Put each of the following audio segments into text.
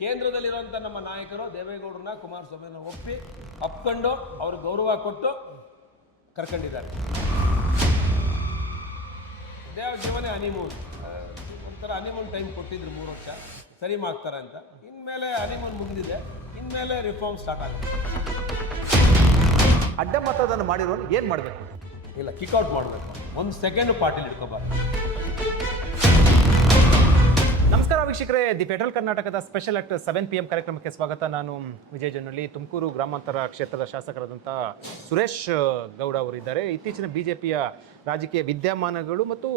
ಕೇಂದ್ರದಲ್ಲಿರುವಂಥ ನಮ್ಮ ನಾಯಕರು ದೇವೇಗೌಡರನ್ನ ಕುಮಾರಸ್ವಾಮಿನ ಅಪ್ಕೊಂಡು ಅವ್ರಿಗೆ ಗೌರವ ಕೊಟ್ಟು ಕರ್ಕೊಂಡಿದ್ದಾರೆ. They are given a honeymoon, ಒಂಥರ ಹನಿಮೂನ್ ಟೈಮ್ ಕೊಟ್ಟಿದ್ರು 3 ವರ್ಷ, ಸರಿ ಮಾಡ್ತಾರೆ ಅಂತ. ಇನ್ಮೇಲೆ ಹನಿಮೂನ್ ಮುಗಿದಿದೆ, ಇನ್ಮೇಲೆ ರಿಫಾರ್ಮ್ ಸ್ಟಾರ್ಟ್ ಆಗುತ್ತೆ. ಅಡ್ಡ ಮತದಾನ ಮಾಡಿರೋರು ಏನು ಮಾಡಬೇಕು? ಇಲ್ಲ, ಕಿಕ್ಔಟ್ ಮಾಡಬೇಕು, 1 ಸೆಕೆಂಡ್ ಪಾರ್ಟಿಲಿ ಇಟ್ಕೋಬಾರ್ದು. ನಮಸ್ಕಾರ ವೀಕ್ಷಕರೇ, ದಿ ಫೆಡರಲ್ ಕರ್ನಾಟಕದ ಸ್ಪೆಷಲ್ ಆಕ್ಟ್ 7 PM ಕಾರ್ಯಕ್ರಮಕ್ಕೆ ಸ್ವಾಗತ. ನಾನು ವಿಜಯ್ ಜನಹಳ್ಳಿ. ತುಮಕೂರು ಗ್ರಾಮಾಂತರ ಕ್ಷೇತ್ರದ ಶಾಸಕರಾದಂಥ ಸುರೇಶ್ ಗೌಡ ಅವರಿದ್ದಾರೆ. ಇತ್ತೀಚಿನ ಬಿಜೆಪಿಯ ರಾಜಕೀಯ ವಿದ್ಯಮಾನಗಳು ಮತ್ತು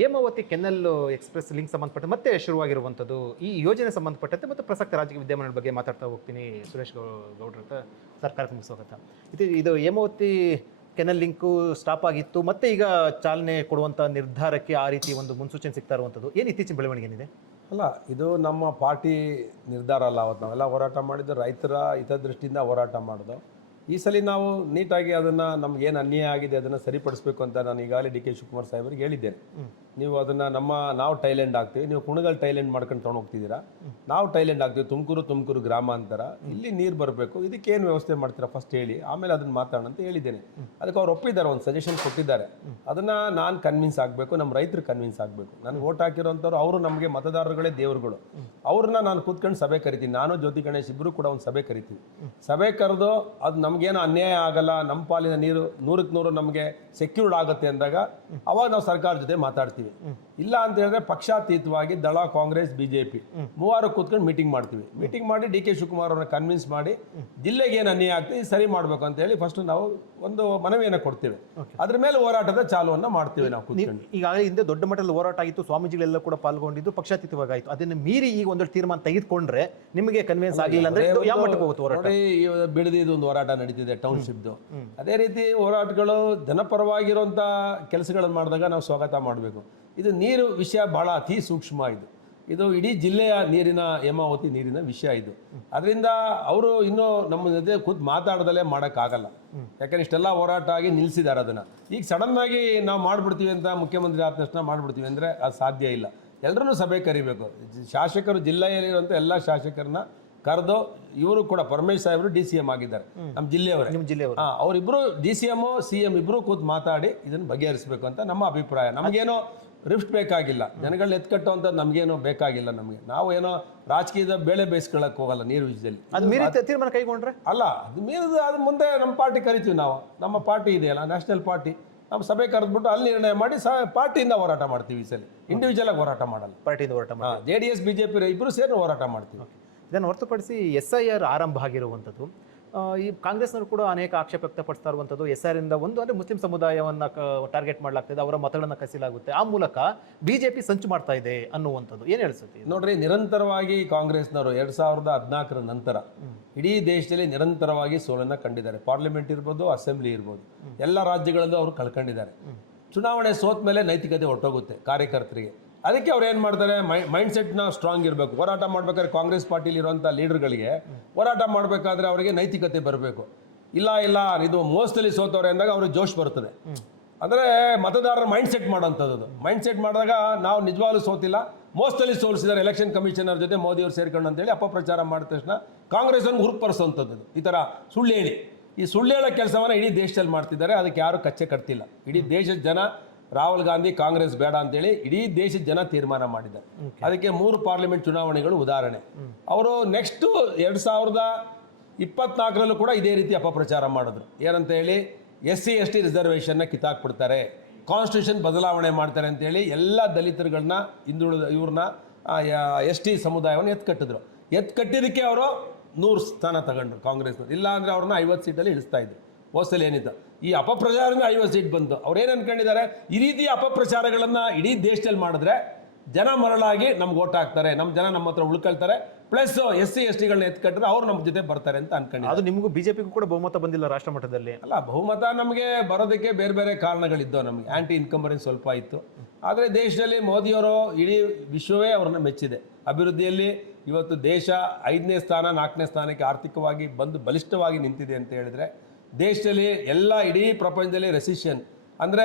ಹೇಮಾವತಿ ಕೆನಲ್ ಎಕ್ಸ್ಪ್ರೆಸ್ ಲಿಂಕ್ ಸಂಬಂಧಪಟ್ಟ ಮತ್ತೆ ಶುರುವಾಗಿರುವಂಥದ್ದು, ಈ ಯೋಜನೆ ಸಂಬಂಧಪಟ್ಟಂತೆ ಮತ್ತು ಪ್ರಸಕ್ತ ರಾಜಕೀಯ ವಿದ್ಯಮಾನಗಳ ಬಗ್ಗೆ ಮಾತಾಡ್ತಾ ಹೋಗ್ತೀನಿ. ಸುರೇಶ್ ಗೌಡ್ರ ಅಂತ ಸರ್ಕಾರಕ್ಕೆ ಸ್ವಾಗತ. ಇದು ಹೇಮಾವತಿ ಕೆನಲ್ ಲಿಂಕು ಸ್ಟಾಪ್ ಆಗಿತ್ತು, ಮತ್ತೆ ಈಗ ಚಾಲನೆ ಕೊಡುವಂಥ ನಿರ್ಧಾರಕ್ಕೆ ಆ ರೀತಿ ಒಂದು ಮುನ್ಸೂಚನೆ ಸಿಗ್ತಾ ಇರುವಂಥದ್ದು, ಏನು ಇತ್ತೀಚಿನ ಬೆಳವಣಿಗೆ ಏನಿದೆ? ಅಲ್ಲ, ಇದು ನಮ್ಮ ಪಾರ್ಟಿ ನಿರ್ಧಾರ ಅಲ್ಲ. ಅವತ್ತು ನಾವೆಲ್ಲ ಹೋರಾಟ ಮಾಡಿದ್ದು ರೈತರ ಹಿತದೃಷ್ಟಿಯಿಂದ ಹೋರಾಟ ಮಾಡೋದು. ಈ ಸಲ ನಾವು ನೀಟಾಗಿ ಅದನ್ನು ನಮ್ಗೇನು ಅನ್ಯಾಯ ಆಗಿದೆ ಅದನ್ನು ಸರಿಪಡಿಸಬೇಕು ಅಂತ ನಾನು ಈಗಾಗಲೇ ಡಿ ಕೆ ಶಿವಕುಮಾರ್ ಸಾಹೇಬರಿಗೆ ಹೇಳಿದ್ದೇನೆ. ನೀವು ಅದನ್ನು ನಾವು ಟೈಲೆಂಡ್ ಆಗ್ತೀವಿ, ನೀವು ಕುಣಗಲ್ ಟೈಲೆಂಡ್ ಮಾಡ್ಕೊಂಡು ತೊಗೊಂಡು ಹೋಗ್ತಿದ್ದೀರಾ, ನಾವು ಟೈಲೆಂಡ್ ಆಗ್ತೀವಿ, ತುಮಕೂರು ಗ್ರಾಮಾಂತರ, ಇಲ್ಲಿ ನೀರು ಬರಬೇಕು, ಇದಕ್ಕೇನು ವ್ಯವಸ್ಥೆ ಮಾಡ್ತೀರಾ ಫಸ್ಟ್ ಹೇಳಿ, ಆಮೇಲೆ ಅದನ್ನು ಮಾತಾಡೋಣ ಅಂತ ಹೇಳಿದ್ದೇನೆ. ಅದಕ್ಕೆ ಅವ್ರು ಒಪ್ಪಿದ್ದಾರೆ, ಒಂದು ಸಜೆಷನ್ ಕೊಟ್ಟಿದ್ದಾರೆ. ಅದನ್ನು ನಾನು ಕನ್ವಿನ್ಸ್ ಆಗಬೇಕು, ನಮ್ಮ ರೈತರು ಕನ್ವಿನ್ಸ್ ಆಗಬೇಕು. ನನಗೆ ಓಟ್ ಹಾಕಿರೋಂಥವ್ರು ಅವರು ನಮಗೆ ಮತದಾರರುಗಳೇ ದೇವರುಗಳು. ಅವ್ರನ್ನ ನಾನು ಕೂತ್ಕೊಂಡು ಸಭೆ ಕರಿತೀನಿ, ನಾನು ಜ್ಯೋತಿ ಗಣೇಶ್ ಇಬ್ಬರು ಕೂಡ ಒಂದು ಸಭೆ ಕರಿತೀವಿ. ಸಭೆ ಕರೆದು ಅದು ನಮಗೇನು ಅನ್ಯಾಯ ಆಗಲ್ಲ, ನಮ್ಮ ಪಾಲಿನ ನೀರು 100ಕ್ಕೆ 100 ನಮಗೆ ಸೆಕ್ಯೂರ್ಡ್ ಆಗುತ್ತೆ ಅಂದಾಗ ಅವಾಗ ನಾವು ಸರ್ಕಾರ ಜೊತೆ ಮಾತಾಡ್ತೀವಿ. ಇಲ್ಲ ಅಂತ ಹೇಳಿದ್ರೆ ಪಕ್ಷಾತೀತವಾಗಿ ದಳ, ಕಾಂಗ್ರೆಸ್, ಬಿಜೆಪಿ ಮೂವರು ಕೂತ್ಕೊಂಡು ಮೀಟಿಂಗ್ ಮಾಡ್ತೀವಿ. ಮೀಟಿಂಗ್ ಮಾಡಿ ಡಿ ಕೆ ಶಿವಕುಮಾರ್ ಅವ್ರನ್ನ ಕನ್ವಿನ್ಸ್ ಮಾಡಿ ಜಿಲ್ಲೆಗೆ ಏನು ಅನ್ಯಾಯ ಆಗ್ತದೆ ಸರಿ ಮಾಡಬೇಕು ಅಂತ ಹೇಳಿ ಫಸ್ಟ್ ನಾವು ಒಂದು ಮನವಿಯನ್ನು ಕೊಡ್ತೇವೆ. ಅದ್ರ ಮೇಲೆ ಹೋರಾಟದ ಚಾಲುವನ್ನ ಮಾಡ್ತೀವಿ ನಾವು ಕೂತ್ಕೊಂಡು. ಈಗಾಗಲೇ ಹಿಂದೆ ದೊಡ್ಡ ಮಟ್ಟದಲ್ಲಿ ಹೋರಾಟ ಆಗಿತ್ತು, ಸ್ವಾಮೀಜಿಗಳೆಲ್ಲ ಕೂಡ ಪಾಲ್ಗೊಂಡಿದ್ದು, ಪಕ್ಷಾತೀತವಾಗಿ ಆಯಿತು. ಅದನ್ನು ಮೀರಿ ಈಗ ಒಂದಷ್ಟು ತೀರ್ಮಾನ ತೆಗೆದುಕೊಂಡ್ರೆ ನಿಮಗೆ ಕನ್ವಿನ್ಸ್ ಆಗಿಲ್ಲ ಅಂದ್ರೆ ಯಾವ ಮಟ್ಟಕ್ಕೆ ಹೋಗುತ್ತೆ ಹೋರಾಟ? ಬಿಡದಿದ್ದು ಒಂದು ಹೋರಾಟ ನಡೀತಿದೆ ಟೌನ್ಶಿಪ್ದು. ಅದೇ ರೀತಿ ಹೋರಾಟಗಳು ಜನಪರವಾಗಿರುವಂಥ ಕೆಲಸಗಳನ್ನು ಮಾಡಿದಾಗ ನಾವು ಸ್ವಾಗತ ಮಾಡಬೇಕು. ಇದು ನೀರು ವಿಷಯ ಬಹಳ ಅತಿ ಸೂಕ್ಷ್ಮ. ಇದು ಇಡೀ ಜಿಲ್ಲೆಯ ನೀರಿನ, ಹೇಮಾವತಿ ನೀರಿನ ವಿಷಯ ಇದು. ಅದರಿಂದ ಅವರು ಇನ್ನೂ ನಮ್ಮ ಜೊತೆ ಖುದ್ದು ಮಾತಾಡದಲ್ಲೇ ಮಾಡೋಕ್ಕಾಗಲ್ಲ. ಯಾಕಂದ್ರೆ ಇಷ್ಟೆಲ್ಲ ಹೋರಾಟ ಆಗಿ ನಿಲ್ಲಿಸಿದ್ದಾರೆ ಅದನ್ನು. ಈಗ ಸಡನ್ನಾಗಿ ನಾವು ಮಾಡಿಬಿಡ್ತೀವಿ ಅಂತ ಮುಖ್ಯಮಂತ್ರಿ ಆದ ತಕ್ಷಣ ಮಾಡಿಬಿಡ್ತೀವಿ ಅಂದರೆ ಅದು ಸಾಧ್ಯ ಇಲ್ಲ. ಎಲ್ಲರನ್ನೂ ಸಭೆ ಕರಿಬೇಕು. ಶಾಸಕರು, ಜಿಲ್ಲೆಯಲ್ಲಿರುವಂಥ ಎಲ್ಲ ಶಾಸಕರನ್ನ ಕರೆದು, ಇವರು ಕೂಡ ಪರಮೇಶ್ ಸಾಹೇಬರು DCM ಆಗಿದ್ದಾರೆ, ನಮ್ಮ ಜಿಲ್ಲೆಯವರೇ. ನಿಮ್ಮ ಜಿಲ್ಲೆಯವರು ಅವರಿಬ್ಬರು DCM CM ಇಬ್ಬರು ಕೂತು ಮಾತಾಡಿ ಇದನ್ನು ಬಗೆಹರಿಸಬೇಕು ಅಂತ ನಮ್ಮ ಅಭಿಪ್ರಾಯ. ನಮಗೇನೋ ರಿಫ್ಟ್ ಬೇಕಾಗಿಲ್ಲ, ಜನಗಳನ್ನ ಎತ್ಕಟ್ಟುವಂಥದ್ದು ನಮಗೇನೋ ಬೇಕಾಗಿಲ್ಲ. ನಮಗೆ ನಾವು ಏನೋ ರಾಜಕೀಯದ ಬೇಳೆ ಬೇಯಿಸ್ಕೊಳ್ಳೋಕೆ ಹೋಗಲ್ಲ ನೀರು ವಿಷಯದಲ್ಲಿ. ಅದು ಮೀರಿ ತೀರ್ಮಾನ ಕೈಗೊಂಡ್ರೆ ಅಲ್ಲ, ಅದು ಮೀರಿದ ಅದು ಮುಂದೆ ನಮ್ಮ ಪಾರ್ಟಿ ಕರಿತೀವಿ. ನಮ್ಮ ಪಾರ್ಟಿ ಇದೆಯಲ್ಲ, ನ್ಯಾಷನಲ್ ಪಾರ್ಟಿ, ನಮ್ಮ ಸಭೆ ಕರೆದ್ಬಿಟ್ಟು ಅಲ್ಲಿ ನಿರ್ಣಯ ಮಾಡಿ ಪಾರ್ಟಿಯಿಂದ ಹೋರಾಟ ಮಾಡ್ತೀವಿ. ಈ ಸಲ ಇಂಡಿವಿಜುವಲ್ ಆಗಿ ಹೋರಾಟ ಮಾಡಲ್ಲ, ಪಾರ್ಟಿಯಿಂದ ಹೋರಾಟ ಮಾಡಿ JDS BJP ಇಬ್ಬರು ಸೇರಿ ಹೋರಾಟ ಮಾಡ್ತೀವಿ. ಇದನ್ನು ಹೊರತುಪಡಿಸಿ SIR ಆರಂಭ ಆಗಿರುವಂಥದ್ದು, ಈ ಕಾಂಗ್ರೆಸ್ನವರು ಕೂಡ ಅನೇಕ ಆಕ್ಷೇಪ ವ್ಯಕ್ತಪಡಿಸ್ತಾ ಇರುವಂಥದ್ದು, SIR ಇಂದ ಒಂದು ಅಂದರೆ ಮುಸ್ಲಿಂ ಸಮುದಾಯವನ್ನು ಟಾರ್ಗೆಟ್ ಮಾಡಲಾಗ್ತದೆ, ಅವರ ಮತಗಳನ್ನು ಕಸಿಲಾಗುತ್ತೆ, ಆ ಮೂಲಕ BJP ಸಂಚು ಮಾಡ್ತಾ ಇದೆ ಅನ್ನುವಂಥದ್ದು ಏನು ಹೇಳ್ಸುತ್ತೆ? ನೋಡ್ರಿ, ನಿರಂತರವಾಗಿ ಕಾಂಗ್ರೆಸ್ನವರು 2014 ನಂತರ ಇಡೀ ದೇಶದಲ್ಲಿ ನಿರಂತರವಾಗಿ ಸೋಲನ್ನು ಕಂಡಿದ್ದಾರೆ. ಪಾರ್ಲಿಮೆಂಟ್ ಇರ್ಬೋದು, ಅಸೆಂಬ್ಲಿ ಇರ್ಬೋದು, ಎಲ್ಲ ರಾಜ್ಯಗಳಲ್ಲೂ ಅವರು ಕಳ್ಕೊಂಡಿದ್ದಾರೆ. ಚುನಾವಣೆ ಸೋತ ಮೇಲೆ ನೈತಿಕತೆ ಹೊರಟೋಗುತ್ತೆ ಕಾರ್ಯಕರ್ತರಿಗೆ. ಅದಕ್ಕೆ ಅವ್ರು ಏನು ಮಾಡ್ತಾರೆ, ಮೈಂಡ್ ಸೆಟ್ನ ಸ್ಟ್ರಾಂಗ್ ಇರಬೇಕು. ಹೋರಾಟ ಮಾಡ್ಬೇಕಾದ್ರೆ ಕಾಂಗ್ರೆಸ್ ಪಾರ್ಟಿಲಿ ಇರುವಂಥ ಲೀಡರ್ಗಳಿಗೆ ಹೋರಾಟ ಮಾಡಬೇಕಾದ್ರೆ ಅವರಿಗೆ ನೈತಿಕತೆ ಬರಬೇಕು. ಇಲ್ಲ ಇದು ಮೋಸದಲ್ಲಿ ಸೋತವ್ರೆ ಅಂದಾಗ ಅವ್ರಿಗೆ ಜೋಶ್ ಬರ್ತದೆ. ಅಂದರೆ ಮತದಾರರ ಮೈಂಡ್ ಸೆಟ್ ಮಾಡೋಂಥದ್ದು. ಮೈಂಡ್ ಸೆಟ್ ಮಾಡಿದಾಗ ನಾವು ನಿಜವಾಗ್ಲೂ ಸೋತಿಲ್ಲ, ಮೋಸದಲ್ಲಿ ಸೋಲಿಸಿದ್ದಾರೆ ಎಲೆಕ್ಷನ್ ಕಮಿಷನರ್ ಜೊತೆ ಮೋದಿಯವರು ಸೇರ್ಕೊಂಡು ಅಂತೇಳಿ ಅಪಪ್ರಚಾರ ಮಾಡಿದ ತಕ್ಷಣ ಕಾಂಗ್ರೆಸ್ಸನ್ನು ಹುರುಪರಿಸುವಂಥದ್ದು. ಈ ಥರ ಸುಳ್ಳು ಹೇಳಿ, ಈ ಸುಳ್ಳು ಹೇಳೋ ಕೆಲಸವನ್ನು ಇಡೀ ದೇಶದಲ್ಲಿ ಮಾಡ್ತಿದ್ದಾರೆ. ಅದಕ್ಕೆ ಯಾರು ಕಚ್ಚೆ ಕಟ್ತಿಲ್ಲ. ಇಡೀ ದೇಶದ ಜನ ರಾಹುಲ್ ಗಾಂಧಿ ಕಾಂಗ್ರೆಸ್ ಬೇಡ ಅಂತೇಳಿ ಇಡೀ ದೇಶದ ಜನ ತೀರ್ಮಾನ ಮಾಡಿದ್ದಾರೆ. ಅದಕ್ಕೆ 3 ಪಾರ್ಲಿಮೆಂಟ್ ಚುನಾವಣೆಗಳು ಉದಾಹರಣೆ. ಅವರು ನೆಕ್ಸ್ಟ್ 2024ರಲ್ಲೂ ಕೂಡ ಇದೇ ರೀತಿ ಅಪಪ್ರಚಾರ ಮಾಡಿದ್ರು. ಏನಂತ ಹೇಳಿ, SC ST ರಿಸರ್ವೇಷನ್ನ ಕಿತ್ತಾಕ್ಬಿಡ್ತಾರೆ, ಕಾನ್ಸ್ಟಿಟ್ಯೂಷನ್ ಬದಲಾವಣೆ ಮಾಡ್ತಾರೆ ಅಂತೇಳಿ ಎಲ್ಲ ದಲಿತರುಗಳನ್ನ, ಇವ್ರನ್ನ ST ಸಮುದಾಯವನ್ನು ಎತ್ಕಟ್ಟಿದ್ದಕ್ಕೆ ಅವರು 100 ಸ್ಥಾನ ತಗೊಂಡ್ರು ಕಾಂಗ್ರೆಸ್ನವ್ರು. ಇಲ್ಲ ಅಂದರೆ ಅವ್ರನ್ನ 50 ಸೀಟಲ್ಲಿ ಇಳಿಸ್ತಾ ಇದ್ರು. ಹೋಸಲಿ ಏನಿತ್ತು, ಈ ಅಪಪ್ರಚಾರದಿಂದ 50 ಸೀಟ್ ಬಂತು. ಅವ್ರೇನು ಅನ್ಕೊಂಡಿದ್ದಾರೆ, ಈ ರೀತಿ ಅಪಪ್ರಚಾರಗಳನ್ನು ಇಡೀ ದೇಶದಲ್ಲಿ ಮಾಡಿದ್ರೆ ಜನ ಮರಳಾಗಿ ನಮ್ಗೆ ಓಟ್ ಹಾಕ್ತಾರೆ, ನಮ್ಮ ಜನ ನಮ್ಮ ಹತ್ರ ಉಳ್ಕೊಳ್ತಾರೆ, ಪ್ಲಸ್ SC STಗಳನ್ನ ಎತ್ಕಟ್ರೆ ಅವ್ರು ನಮ್ಮ ಜೊತೆ ಬರ್ತಾರೆ ಅಂತ ಅನ್ಕೊಂಡಿದ್ದಾರೆ. ಅದು ನಿಮಗೂ BJPಗೂ ಕೂಡ ಬಹುಮತ ಬಂದಿಲ್ಲ ರಾಷ್ಟ್ರ ಮಟ್ಟದಲ್ಲಿ. ಅಲ್ಲ, ಬಹುಮತ ನಮಗೆ ಬರೋದಕ್ಕೆ ಬೇರೆ ಬೇರೆ ಕಾರಣಗಳಿದ್ದವು. ನಮಗೆ ಆಂಟಿ ಇನ್ಕಂಬರೆನ್ಸ್ ಸ್ವಲ್ಪ ಇತ್ತು. ಆದರೆ ದೇಶದಲ್ಲಿ ಮೋದಿಯವರು ಇಡೀ ವಿಶ್ವವೇ ಅವ್ರನ್ನ ಮೆಚ್ಚಿದೆ. ಅಭಿವೃದ್ಧಿಯಲ್ಲಿ ಇವತ್ತು ದೇಶ 5ನೇ ಸ್ಥಾನ 4ನೇ ಸ್ಥಾನಕ್ಕೆ ಆರ್ಥಿಕವಾಗಿ ಬಂದು ಬಲಿಷ್ಠವಾಗಿ ನಿಂತಿದೆ ಅಂತ ಹೇಳಿದ್ರೆ, ದೇಶದಲ್ಲಿ ಎಲ್ಲ ಇಡೀ ಪ್ರಪಂಚದಲ್ಲಿ ರೆಸಿಷನ್ ಅಂದರೆ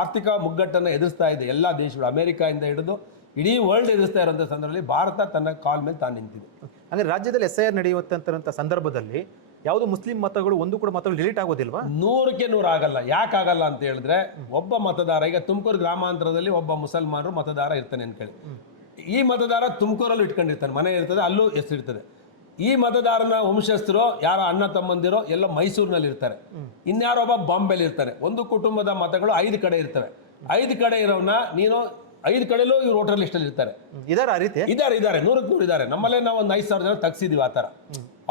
ಆರ್ಥಿಕ ಮುಗ್ಗಟ್ಟನ್ನು ಎದುರಿಸ್ತಾ ಇದೆ ಎಲ್ಲ ದೇಶಗಳು. ಅಮೆರಿಕಾಯಿಂದ ಹಿಡಿದು ಇಡೀ ವರ್ಲ್ಡ್ ಎದುರಿಸ್ತಾ ಇರೋಂಥ ಸಂದರ್ಭದಲ್ಲಿ ಭಾರತ ತನ್ನ ಕಾಲ್ ಮೇಲೆ ತಾನು ನಿಂತಿದೆ. ಅಂದ್ರೆ ರಾಜ್ಯದಲ್ಲಿ SIR ನಡೆಯುವಂತ ಸಂದರ್ಭದಲ್ಲಿ ಯಾವುದು ಮುಸ್ಲಿಂ ಮತಗಳು ಒಂದು ಕೂಡ ಮತಗಳು ಡಿಲೀಟ್ ಆಗೋದಿಲ್ವಾ? 100ಕ್ಕೆ 100 ಆಗಲ್ಲ. ಯಾಕೆ ಆಗಲ್ಲ ಅಂತ ಹೇಳಿದ್ರೆ, ಒಬ್ಬ ಮತದಾರ, ಈಗ ತುಮಕೂರು ಗ್ರಾಮಾಂತರದಲ್ಲಿ ಒಬ್ಬ ಮುಸಲ್ಮಾನರು ಮತದಾರ ಇರ್ತಾನೆ ಅನ್ಕೊಳ್ಳಿ. ಈ ಮತದಾರ ತುಮಕೂರಲ್ಲೂ ಇಟ್ಕೊಂಡಿರ್ತಾನೆ, ಮನೆ ಇರ್ತದೆ, ಅಲ್ಲೂ ಹೆಸರಿರ್ತದೆ. ಈ ಮತದಾರನ ವಂಶಸ್ಥರು ಯಾರ ಅಣ್ಣ ತಮ್ಮಂದಿರೋ ಎಲ್ಲ ಮೈಸೂರಿನಲ್ಲಿ ಇರ್ತಾರೆ, ಇನ್ಯಾರೊಬ್ಬ ಬಾಂಬೆಲಿ ಇರ್ತಾರೆ. ಒಂದು ಕುಟುಂಬದ ಮತಗಳು 5 ಕಡೆ ಇರ್ತವೆ. 5 ಕಡೆ ಇರೋನ ನೀನು 5 ಕಡೆಲೂ ಇವ್ರು ವೋಟರ್ ಲಿಸ್ಟ್ ಅಲ್ಲಿ ಇರ್ತಾರೆ. ಇದಾರ ಆ ರೀತಿ? ಇದ್ದಾರೆ 100ಕ್ಕೆ 100 ಇದ್ದಾರೆ. ನಮ್ಮಲ್ಲೇ ನಾವು ಒಂದು 5,000 ಜನ ತಗ್ಸಿದೀವಿ. ಆ ಥರ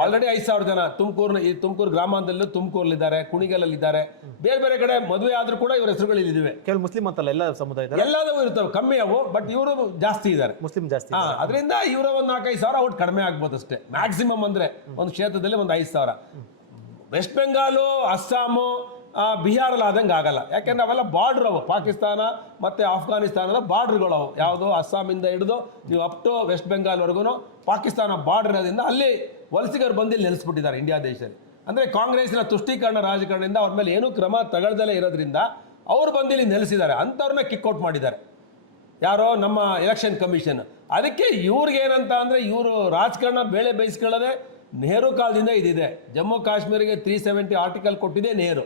ಆಲ್ರೆಡಿ 5,000 ಜನ ತುಮಕೂರು ಗ್ರಾಮಾಂತರಲ್ಲೂ ತುಮಕೂರಲ್ಲಿದ್ದಾರೆ, ಕುಣಿಗಲಲ್ಲಿ ಇದ್ದಾರೆ, ಬೇರೆ ಬೇರೆ ಕಡೆ ಮದುವೆ ಆದ್ರೂ ಕೂಡ ಇವ್ರ ಹೆಸರುಗಳು ಇಲ್ಲಿವೆ. ಕೆಲವು ಮುಸ್ಲಿಂ ಅಂತಲ್ಲ, ಎಲ್ಲ ಸಮುದಾಯ ಎಲ್ಲದೂ ಇರ್ತವೆ, ಕಮ್ಮಿ ಅವು, ಬಟ್ ಇವರು ಜಾಸ್ತಿ ಇದ್ದಾರೆ, ಮುಸ್ಲಿಂ ಜಾಸ್ತಿ. ಅದರಿಂದ ಇವರ ಒಂದು 4-5,000 ಔಟ್ ಕಡಿಮೆ ಆಗ್ಬೋದು ಅಷ್ಟೇ. ಮ್ಯಾಕ್ಸಿಮಮ್ ಅಂದ್ರೆ ಒಂದು ಕ್ಷೇತ್ರದಲ್ಲಿ ಒಂದು 5,000. ವೆಸ್ಟ್ ಬೆಂಗಾಲು, ಅಸ್ಸಾಮು, ಬಿಹಾರಲ್ಲಿ ಆದಂಗೆ ಆಗಲ್ಲ. ಯಾಕೆಂದ್ರೆ ಅವೆಲ್ಲ ಬಾರ್ಡರ್ ಅವು, ಪಾಕಿಸ್ತಾನ ಮತ್ತೆ ಆಫ್ಘಾನಿಸ್ತಾನದ ಬಾರ್ಡರ್ಗಳು ಅವು. ಯಾವುದು ಅಸ್ಸಾಮಿಂದ ಹಿಡಿದು ನೀವು ಅಪ್ ಟು ವೆಸ್ಟ್ ಬೆಂಗಾಲ್ವರೆಗೂ ಪಾಕಿಸ್ತಾನ ಬಾರ್ಡರ್ ಇರೋದ್ರಿಂದ ಅಲ್ಲಿ ವಲಸಿಗರು ಬಂದು ಇಲ್ಲಿ ನೆಲೆಸ್ಬಿಟ್ಟಿದ್ದಾರೆ ಇಂಡಿಯಾ ದೇಶದಲ್ಲಿ. ಅಂದರೆ ಕಾಂಗ್ರೆಸ್ನ ತುಷ್ಟೀಕರಣ ರಾಜಕಾರಣದಿಂದ ಅವ್ರ ಮೇಲೆ ಏನೂ ಕ್ರಮ ತಗೊಳ್ದಲೇ ಇರೋದ್ರಿಂದ ಅವ್ರು ಬಂದು ಇಲ್ಲಿ ನೆಲೆಸಿದ್ದಾರೆ. ಅಂಥವ್ರನ್ನ ಕಿಕ್ಔಟ್ ಮಾಡಿದ್ದಾರೆ ಯಾರೋ ನಮ್ಮ ಎಲೆಕ್ಷನ್ ಕಮಿಷನ್. ಅದಕ್ಕೆ ಇವ್ರಿಗೆ ಏನಂತ ಅಂದರೆ, ಇವರು ರಾಜಕಾರಣ ಬೇಳೆ ಬೇಯಿಸ್ಕೊಳ್ಳೋದೆ ನೆಹರು ಕಾಲದಿಂದ ಇದಿದೆ. ಜಮ್ಮು ಕಾಶ್ಮೀರಿಗೆ 370 ಆರ್ಟಿಕಲ್ ಕೊಟ್ಟಿದೆ ನೆಹರು.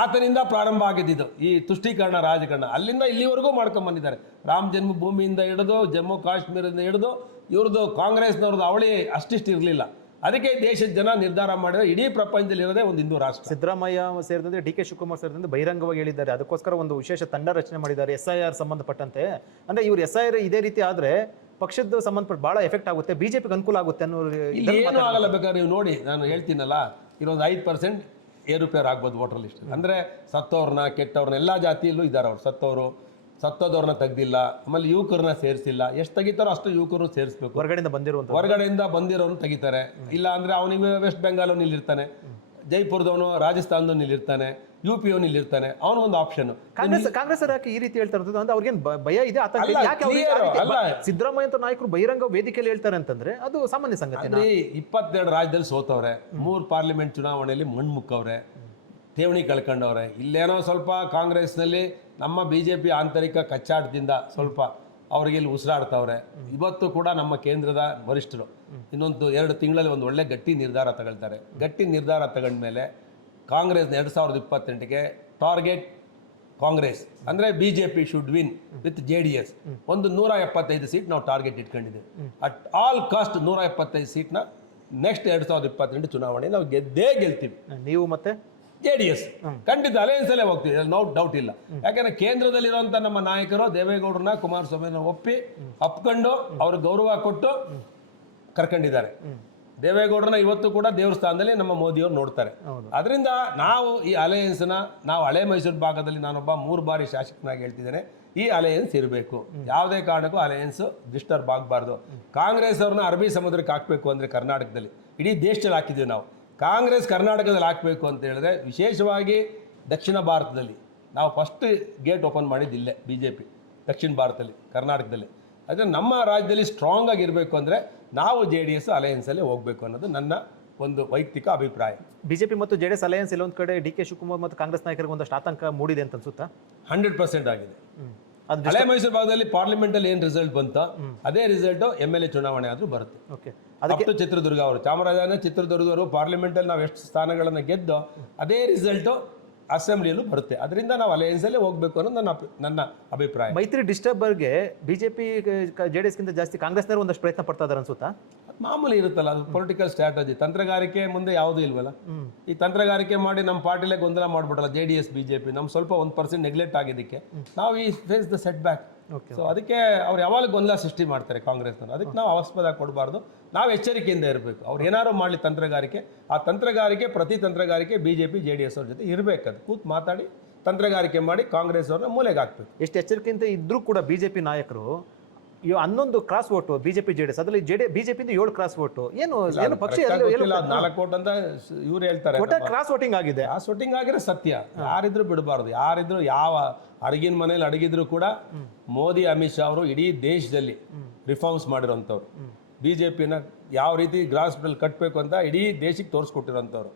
ಆತನಿಂದ ಪ್ರಾರಂಭ ಆಗಿದ್ದು ಈ ತುಷ್ಟೀಕರಣ ರಾಜಕಾರಣ. ಅಲ್ಲಿಂದ ಇಲ್ಲಿವರೆಗೂ ಮಾಡ್ಕೊಂಡ್ಬಂದಿದ್ದಾರೆ. ರಾಮ ಜನ್ಮಭೂಮಿಯಿಂದ ಹಿಡಿದು ಜಮ್ಮು ಕಾಶ್ಮೀರದಿಂದ ಹಿಡಿದು ಇವ್ರದ್ದು ಕಾಂಗ್ರೆಸ್ನವ್ರದ್ದು ಅವಳಿ ಅಷ್ಟಿಷ್ಟು ಇರಲಿಲ್ಲ. ಅದಕ್ಕೆ ದೇಶದ ಜನ ನಿರ್ಧಾರ ಮಾಡಿದ್ರೆ ಇಡೀ ಪ್ರಪಂಚದಲ್ಲಿ ಇರೋದೇ ಒಂದು ಹಿಂದೂ ರಾಷ್ಟ್ರ. ಸಿದ್ದರಾಮಯ್ಯ ಸೇರಿದಂತೆ DK ಶಿವಕುಮಾರ್ ಸೇರಿದಂತೆ ಬಹಿರಂಗವಾಗಿ ಹೇಳಿದ್ದಾರೆ. ಅದಕ್ಕೋಸ್ಕರ ಒಂದು ವಿಶೇಷ ತಂಡ ರಚನೆ ಮಾಡಿದ್ದಾರೆ SIR ಸಂಬಂಧಪಟ್ಟಂತೆ. ಅಂದ್ರೆ ಇವ್ರು SIR ಇದೇ ರೀತಿ ಆದ್ರೆ ಪಕ್ಷದ ಸಂಬಂಧಪಟ್ಟ ಬಹಳ ಎಫೆಕ್ಟ್ ಆಗುತ್ತೆ, ಬಿಜೆಪಿಗೆ ಅನುಕೂಲ ಆಗುತ್ತೆ ಅನ್ನೋ. ಏನು ಆಗಲ್ಲ, ಬೇಕಾದ್ರೆ ನೀವು ನೋಡಿ, ನಾನು ಹೇಳ್ತೀನಲ್ಲ, ಇರೋದು 5% ಏರುಪೇರು ಆಗ್ಬೋದು ವೋಟರ್ ಲಿಸ್ಟ್. ಅಂದರೆ ಸತ್ತವ್ರನ್ನ, ಕೆಟ್ಟವ್ರನ್ನ, ಎಲ್ಲ ಜಾತಿಯಲ್ಲೂ ಇದ್ದಾರೆ. ಅವ್ರು ಸತ್ತೋದವ್ರನ್ನ ತೆಗ್ದಿಲ್ಲ, ಆಮೇಲೆ ಯುವಕರನ್ನ ಸೇರಿಸಿಲ್ಲ. ಎಷ್ಟು ತೆಗಿತಾರೋ ಅಷ್ಟು ಯುವಕರು ಸೇರಿಸ್ಬೇಕು. ಹೊರಗಡೆಯಿಂದ ಬಂದಿರೋನು ತೆಗಿತಾರೆ. ಇಲ್ಲ ಅಂದ್ರೆ ಅವನಿಗೆ ವೆಸ್ಟ್ ಬೆಂಗಾಲ್ ನಿಲ್ಲಿರ್ತಾನೆ, ಜೈಪುರದವನು ರಾಜಸ್ಥಾನದವನು ನಿಲ್ಲಿರ್ತಾನೆ, UP ಅವನು ಇಲ್ಲಿರ್ತಾನೆ, ಅವನು ಒಂದು ಆಪ್ಷನ್. ಕಾಂಗ್ರೆಸ್ ಈ ರೀತಿ ಹೇಳ್ತಾ ಇರೋದು ಅಂದ್ರೆ ಅವ್ರಿಗೇನು ಭಯ ಇದೆ? ಸಿದ್ದರಾಮಯ್ಯ ಅಂತ ನಾಯಕರು ಬಹಿರಂಗ ವೇದಿಕೆಯಲ್ಲಿ ಹೇಳ್ತಾರೆ ಅಂತಂದ್ರೆ ಅದು ಸಾಮಾನ್ಯ ಸಂಗತಿ. 22 ರಾಜ್ಯದಲ್ಲಿ ಸೋತವ್ರೆ, 3 ಪಾರ್ಲಿಮೆಂಟ್ ಚುನಾವಣೆಯಲ್ಲಿ ಮಣ್ಣು ಮುಕ್ಕವ್ರೆ, ಠೇವಣಿ ಕಳ್ಕೊಂಡವ್ರೆ. ಇಲ್ಲೇನೋ ಸ್ವಲ್ಪ ಕಾಂಗ್ರೆಸ್ನಲ್ಲಿ ನಮ್ಮ BJP ಆಂತರಿಕ ಕಚ್ಚಾಟದಿಂದ ಸ್ವಲ್ಪ ಅವ್ರಿಗೆ ಇಲ್ಲಿ ಉಸಿರಾಡ್ತವ್ರೆ. ಇವತ್ತು ಕೂಡ ನಮ್ಮ ಕೇಂದ್ರದ ವರಿಷ್ಠರು ಇನ್ನೊಂದು 2 ತಿಂಗಳಲ್ಲಿ ಒಂದು ಒಳ್ಳೆ ಗಟ್ಟಿ ನಿರ್ಧಾರ ತಗೊಳ್ತಾರೆ. ಗಟ್ಟಿ ನಿರ್ಧಾರ ತಗೊಂಡ್ಮೇಲೆ ಕಾಂಗ್ರೆಸ್ 2028ಗೆ ಟಾರ್ಗೆಟ್ ಕಾಂಗ್ರೆಸ್ ಅಂದರೆ BJP should win with JDS ಒಂದು 175 ಸೀಟ್ ನಾವು ಟಾರ್ಗೆಟ್ ಇಟ್ಕೊಂಡಿದ್ದೀವಿ. ಅಟ್ ಆಲ್ ಕಾಸ್ಟ್ 175 ಸೀಟ್ನ ನೆಕ್ಸ್ಟ್ 2028 ಚುನಾವಣೆ ನಾವು ಗೆದ್ದೇ ಗೆಲ್ತೀವಿ. ನೀವು ಮತ್ತೆ JDS ಖಂಡಿತ ಅಲಯನ್ಸ್ ಅಲ್ಲೇ ಹೋಗ್ತೀವಿ, ನೋ ಡೌಟ್ ಇಲ್ಲ. ಯಾಕಂದ್ರೆ ಕೇಂದ್ರದಲ್ಲಿರುವಂಥ ನಮ್ಮ ನಾಯಕರು ದೇವೇಗೌಡರನ್ನ, ಕುಮಾರಸ್ವಾಮಿನ ಅಪ್ಕೊಂಡು ಅವ್ರಿಗೆ ಗೌರವ ಕೊಟ್ಟು ಕರ್ಕೊಂಡಿದ್ದಾರೆ. ದೇವೇಗೌಡರನ್ನ ಇವತ್ತು ಕೂಡ ದೇವ್ರ ಸ್ಥಾನದಲ್ಲಿ ನಮ್ಮ ಮೋದಿಯವರು ನೋಡ್ತಾರೆ. ಅದರಿಂದ ನಾವು ಈ ಅಲಯನ್ಸ್ನ, ನಾವು ಹಳೆ ಮೈಸೂರು ಭಾಗದಲ್ಲಿ ನಾನೊಬ್ಬ 3 ಬಾರಿ ಶಾಸಕನಾಗಿ ಹೇಳ್ತಿದ್ದೇನೆ, ಈ ಅಲಯನ್ಸ್ ಇರಬೇಕು. ಯಾವುದೇ ಕಾರಣಕ್ಕೂ ಅಲಯನ್ಸ್ ಡಿಸ್ಟರ್ಬ್ ಆಗಬಾರ್ದು. ಕಾಂಗ್ರೆಸ್ ಅವ್ರನ್ನ ಅರಬ್ಬಿ ಸಮುದ್ರಕ್ಕೆ ಹಾಕಬೇಕು ಅಂದರೆ ಕರ್ನಾಟಕದಲ್ಲಿ, ಇಡೀ ದೇಶದಲ್ಲಿ ಹಾಕಿದ್ದೀವಿ ನಾವು. ಕಾಂಗ್ರೆಸ್ ಕರ್ನಾಟಕದಲ್ಲಿ ಹಾಕಬೇಕು ಅಂತ ಹೇಳಿದ್ರೆ, ವಿಶೇಷವಾಗಿ ದಕ್ಷಿಣ ಭಾರತದಲ್ಲಿ ನಾವು ಫಸ್ಟ್ ಗೇಟ್ ಓಪನ್ ಮಾಡಿದ್ದಿಲ್ಲೇ BJP ದಕ್ಷಿಣ ಭಾರತದಲ್ಲಿ, ಕರ್ನಾಟಕದಲ್ಲಿ. ಆದರೆ ನಮ್ಮ ರಾಜ್ಯದಲ್ಲಿ ಸ್ಟ್ರಾಂಗ್ ಆಗಿರಬೇಕು ಅಂದರೆ ನಾವು JDS ಅಲಯನ್ಸಲ್ಲೇ ಹೋಗಬೇಕು ಅನ್ನೋದು ನನ್ನ ಒಂದು ವೈಯಕ್ತಿಕ ಅಭಿಪ್ರಾಯ. BJP ಮತ್ತು JDS ಅಲಯನ್ಸ್ ಎಲ್ಲೊಂದು ಕಡೆ DK ಶಿವಕುಮಾರ್ ಮತ್ತು ಕಾಂಗ್ರೆಸ್ ನಾಯಕರಿಗೆ ಒಂದಷ್ಟು ಆತಂಕ ಮೂಡಿದೆ ಅಂತ ಅನ್ಸುತ್ತಾ? 100% ಆಗಿದೆ. ಹಳೆ ಮೈಸೂರು ಭಾಗದಲ್ಲಿ ಪಾರ್ಲಿಮೆಂಟಲ್ಲಿ ಏನು ರಿಸಲ್ಟ್ ಬಂತೋ ಅದೇ ರಿಸಲ್ಟ್ MLA ಚುನಾವಣೆ ಆದರೂ ಬರುತ್ತೆ. ಅದಕ್ಕೆ ಚಿತ್ರದುರ್ಗ ಅವರು, ಚಾಮರಾಜನಗರ, ಚಿತ್ರದುರ್ಗದವರು ಪಾರ್ಲಿಮೆಂಟಲ್ಲಿ ನಾವು ಎಷ್ಟು ಸ್ಥಾನಗಳನ್ನು ಗೆದ್ದೋ ಅದೇ ರಿಸಲ್ಟು ಅಸೆಂಬ್ಲಿಯಲ್ಲೂ ಬರುತ್ತೆ. ಅದರಿಂದ ನಾವು ಅಲಯನ್ಸಲ್ಲೇ ಹೋಗಬೇಕು ಅನ್ನೋದು ನನ್ನ ಅಭಿಪ್ರಾಯ. ಮೈತ್ರಿ ಡಿಸ್ಟರ್ಬರ್ಗೆ BJP JDSಗಿಂತ ಜಾಸ್ತಿ ಕಾಂಗ್ರೆಸ್ನವರು ಒಂದಷ್ಟು ಪ್ರಯತ್ನ ಪಡ್ತಾ ಇದ್ದಾರೆ ಅನ್ಸುತ್ತಾ? ಮಾಮೂಲಿ ಇರುತ್ತಲ್ಲ, ಅದು ಪೊಲಿಟಿಕಲ್ ಸ್ಟ್ರಾಟಜಿ. ತಂತ್ರಗಾರಿಕೆ ಮುಂದೆ ಯಾವುದೂ ಇಲ್ವಲ್ಲ. ಈ ತಂತ್ರಗಾರಿಕೆ ಮಾಡಿ ನಮ್ಮ ಪಾರ್ಟಿಲೇ ಗೊಂದಲ ಮಾಡ್ಬಿಡಲ್ಲ JDS BJP. ನಮ್ಮ ಸ್ವಲ್ಪ 1% ನೆಗ್ಲೆಕ್ಟ್ ಆಗಿದ್ದಕ್ಕೆ ನಾವು ಈ face the setback. So ಅದಕ್ಕೆ ಅವ್ರು ಯಾವಾಗ ಗೊಂದಲ ಸೃಷ್ಟಿ ಮಾಡ್ತಾರೆ ಕಾಂಗ್ರೆಸ್ನವರು. ಅದಕ್ಕೆ ನಾವು ಅವಸ್ಪದ ಕೊಡಬಾರ್ದು, ನಾವು ಎಚ್ಚರಿಕೆಯಿಂದ ಇರಬೇಕು. ಅವ್ರು ಏನಾದ್ರು ಮಾಡಲಿ ತಂತ್ರಗಾರಿಕೆ, ಆ ತಂತ್ರಗಾರಿಕೆ ಪ್ರತಿ ತಂತ್ರಗಾರಿಕೆ BJP JDS ಅವ್ರ ಜೊತೆ ಇರಬೇಕದು. ಕೂತ್ ಮಾತಾಡಿ ತಂತ್ರಗಾರಿಕೆ ಮಾಡಿ ಕಾಂಗ್ರೆಸ್ ಅವ್ರನ್ನ ಮೂಲೆಗೆ ಹಾಕ್ಬೇಕು. ಎಷ್ಟು ಎಚ್ಚರಿಕೆಯಿಂದ ಇದ್ರೂ ಕೂಡ BJP ನಾಯಕರು 11 ಕ್ರಾಸ್ ವೋಟು BJP JDS, ಅದರಲ್ಲಿ BJP 7 ಕ್ರಾಸ್ ವೋಟು. ಏನು ಪಕ್ಷ 4 ವೋಟ್ ಅಂತ ಇವ್ರು ಹೇಳ್ತಾರೆ. ಕ್ರಾಸ್ ವೋಟಿಂಗ್ ಆಗಿದೆ. ಕ್ರಾಸ್ ವೋಟಿಂಗ್ ಆಗಿರೋ ಸತ್ಯ. ಯಾರಿದ್ರು ಬಿಡಬಾರ್ದು. ಯಾರಿದ್ರು ಯಾವ ಅಡಗಿನ ಮನೇಲಿ ಅಡಗಿದ್ರು ಕೂಡ ಮೋದಿ, ಅಮಿತ್ ಶಾ ಅವರು ಇಡೀ ದೇಶದಲ್ಲಿ ರಿಫಾರ್ಮ್ಸ್ ಮಾಡಿರೋಂಥವ್ರು. BJPನ ಯಾವ ರೀತಿ ಗ್ರಾಸ್ ರೂಟಲ್ಲಿ ಕಟ್ಟಬೇಕು ಅಂತ ಇಡೀ ದೇಶಕ್ಕೆ ತೋರಿಸ್ಕೊಟ್ಟಿರೋಂಥವ್ರು.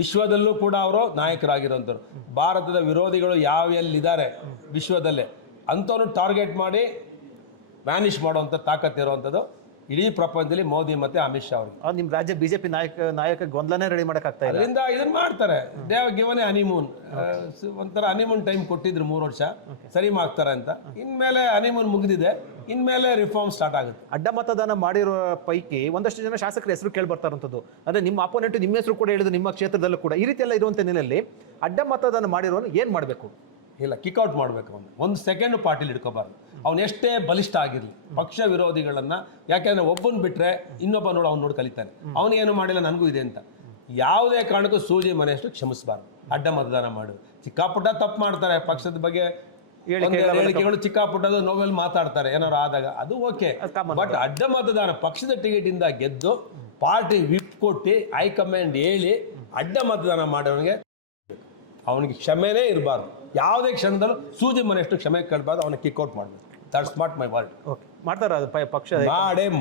ವಿಶ್ವದಲ್ಲೂ ಕೂಡ ಅವರು ನಾಯಕರಾಗಿರೋಂಥವ್ರು. ಭಾರತದ ವಿರೋಧಿಗಳು ಯಾವ ಎಲ್ಲಿದ್ದಾರೆ ವಿಶ್ವದಲ್ಲೇ ಅಂಥವ್ರು ಟಾರ್ಗೆಟ್ ಮಾಡಿ ವ್ಯಾನಿಷ್ ಮಾಡುವಂಥ ತಾಕತ್ತು ಇರುವಂಥದ್ದು ಇಡೀ ಪ್ರಪಂಚದಲ್ಲಿ ಮೋದಿ ಮತ್ತು ಅಮಿತ್ ಶಾ ಅವ್ರಿಗೆ. ನಿಮ್ಮ ರಾಜ್ಯ ಬಿಜೆಪಿ ನಾಯಕ ಗೊಂದಲನೇ ರೆಡಿ ಮಾಡೋಕ್ಕಾಗ್ತಾ ಇಲ್ಲ. ಅದರಿಂದ ಇದನ್ನ ಮಾಡ್ತಾರೆ. They have given a honeymoon, ಒಂಥರ ಹನಿಮೂನ್ ಟೈಮ್ ಕೊಟ್ಟಿದ್ರು 3 ವರ್ಷ, ಸರಿ ಮಾಡ್ತಾರೆ ಅಂತ. ಇನ್ಮೇಲೆ ಹನಿಮೂನ್ ಮುಗಿದಿದೆ, ಇನ್ಮೇಲೆ ರಿಫಾರ್ಮ್ ಸ್ಟಾರ್ಟ್ ಆಗುತ್ತೆ. ಅಡ್ಡ ಮತದಾನ ಮಾಡಿರೋ ಪೈಕಿ ಒಂದಷ್ಟು ಜನ ಶಾಸಕರ ಹೆಸರು ಕೇಳಿ ಬರ್ತಾರಂಥದ್ದು. ಅಂದರೆ ನಿಮ್ಮ ಅಪೋನೆಂಟ್ ನಿಮ್ಮ ಹೆಸರು ಕೂಡ ಹೇಳಿದ್ರು, ನಿಮ್ಮ ಕ್ಷೇತ್ರದಲ್ಲೂ ಕೂಡ ಈ ರೀತಿ ಎಲ್ಲ ಇರುವಂಥ ನಿಟ್ಟಿನಲ್ಲಿ ಅಡ್ಡ ಮತದಾನ ಮಾಡಿರೋನು ಏನು ಮಾಡಬೇಕು? ಇಲ್ಲ, ಕಿಕ್ಔಟ್ ಮಾಡಬೇಕು. ಅವನು ಒಂದು ಸೆಕೆಂಡ್ ಪಾರ್ಟಿಲಿ ಇಟ್ಕೋಬಾರ್ದು. ಅವನು ಎಷ್ಟೇ ಬಲಿಷ್ಠ ಆಗಿರಲಿ, ಪಕ್ಷ ವಿರೋಧಿಗಳನ್ನ, ಯಾಕೆಂದ್ರೆ ಒಬ್ಬನ್ ಬಿಟ್ರೆ ಇನ್ನೊಬ್ಬ ನೋಡು ಅವ್ನು ನೋಡಿ ಕಲಿತಾನೆ, ಅವನಿಗೇನು ಮಾಡಿಲ್ಲ ನನಗೂ ಇದೆ ಅಂತ. ಯಾವುದೇ ಕಾರಣಕ್ಕೂ ಸೂಜಿ ಮನೆಯಷ್ಟು ಕ್ಷಮಿಸಬಾರ್ದು. ಅಡ್ಡ ಮತದಾನ ಮಾಡೋದು ಚಿಕ್ಕಾಪುಟ್ಟ ತಪ್ಪು ಮಾಡ್ತಾರೆ, ಪಕ್ಷದ ಬಗ್ಗೆ ಹೇಳಿಕೆಗಳು ಚಿಕ್ಕಾಪುಟ್ಟದು ನೋವೆಲ್ ಮಾತಾಡ್ತಾರೆ ಏನಾದ್ರು ಆದಾಗ, ಅದು ಓಕೆ. ಬಟ್ ಅಡ್ಡ ಮತದಾನ ಪಕ್ಷದ ಟಿಕೆಟ್ ಇಂದ ಗೆದ್ದು ಪಾರ್ಟಿ ವಿಪ್ ಕೊಟ್ಟು ಹೈಕಮಾಂಡ್ ಹೇಳಿ ಅಡ್ಡ ಮತದಾನ ಮಾಡೋನಿಗೆ ಅವನಿಗೆ ಕ್ಷಮೆನೇ ಇರಬಾರ್ದು. ಯಾವುದೇ ಕ್ಷಣದಲ್ಲೂ ಸೂಜಿ ಮನೆಯಷ್ಟು ಕ್ಷಮೆ ಕೇಳಬಾರ್ದು, ಅವನಿಗೆ ಕಿಕ್ಔಟ್ ಮಾಡಬೇಕು. That's not my word. Okay, ಮಾಡ್ತಾರೆ ಅದು ಪಕ್ಷ